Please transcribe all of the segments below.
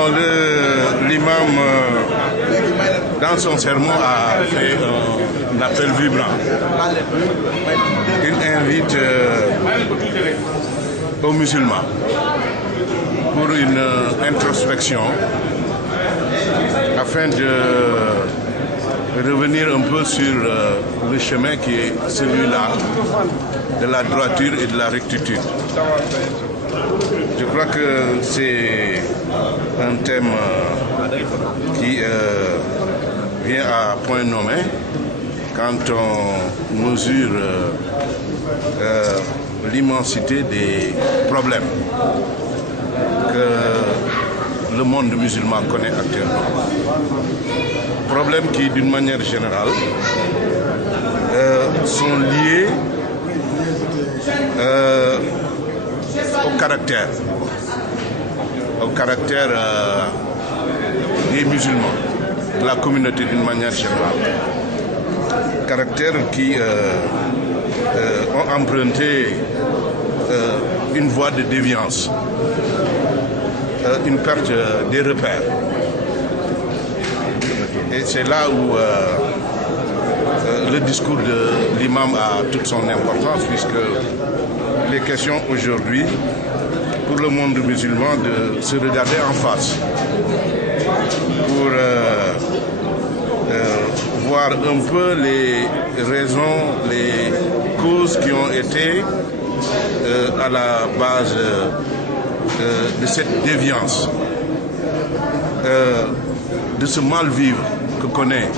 Bon, l'imam, dans son sermon, a fait un appel vibrant. Il invite aux musulmans pour une introspection afin de revenir un peu sur le chemin qui est celui-là de la droiture et de la rectitude. Je crois que c'est un thème qui vient à point nommé quand on mesure l'immensité des problèmes que le monde musulman connaît actuellement. Problèmes qui, d'une manière générale, sont liés au caractère des musulmans, de la communauté d'une manière générale. Caractère qui ont emprunté une voie de déviance, une perte des repères. Et c'est là où le discours de l'imam a toute son importance, puisque il est question aujourd'hui pour le monde musulman de se regarder en face pour voir un peu les raisons, les causes qui ont été à la base de cette déviance, de ce mal-vivre que connaît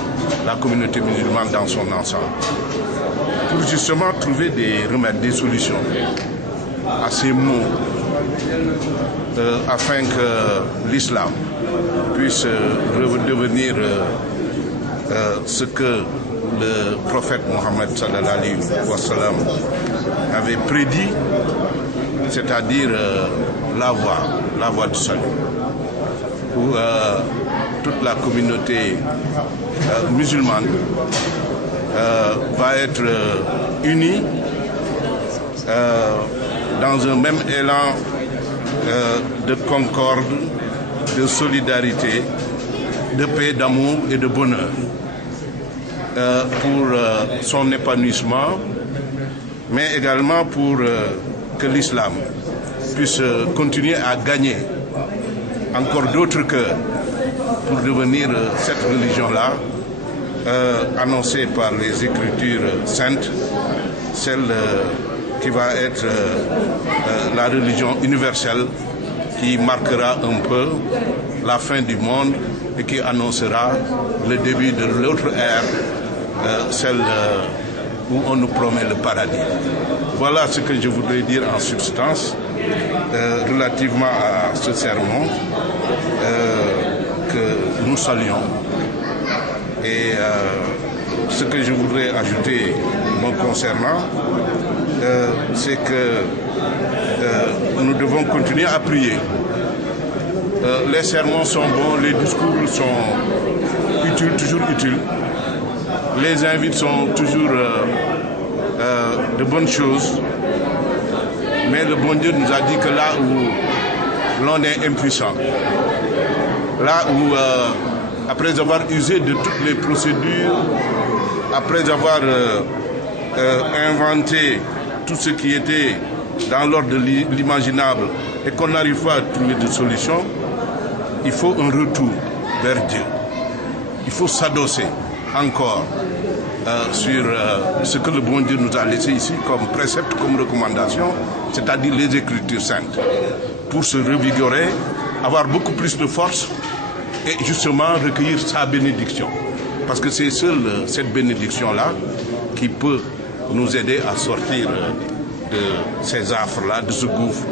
la communauté musulmane dans son ensemble, pour justement trouver des remèdes, des solutions à ces maux, afin que l'islam puisse redevenir ce que le prophète Mohammed sallallahu alayhi wa sallam avait prédit, c'est-à-dire la voie du salut, où toute la communauté musulmane va être unie dans un même élan de concorde, de solidarité, de paix, d'amour et de bonheur pour son épanouissement, mais également pour que l'islam puisse continuer à gagner encore d'autres cœurs pour devenir cette religion-là, annoncée par les Écritures saintes, celle qui va être la religion universelle qui marquera un peu la fin du monde et qui annoncera le début de l'autre ère, celle où on nous promet le paradis. Voilà ce que je voudrais dire en substance relativement à ce sermon que nous saluons. Et ce que je voudrais ajouter me concernant, c'est que nous devons continuer à prier. Les sermons sont bons, les discours sont utiles, toujours utiles. Les invites sont toujours de bonnes choses. Mais le bon Dieu nous a dit que là où l'on est impuissant, là où après avoir usé de toutes les procédures, après avoir inventé tout ce qui était dans l'ordre de l'imaginable et qu'on n'arrive pas à trouver de solution, il faut un retour vers Dieu. Il faut s'adosser encore sur ce que le bon Dieu nous a laissé ici comme précepte, comme recommandation, c'est-à-dire les Écritures saintes, pour se revigorer, avoir beaucoup plus de force et justement recueillir sa bénédiction. Parce que c'est seule cette bénédiction-là qui peut nous aider à sortir de ces affres-là, de ce gouffre.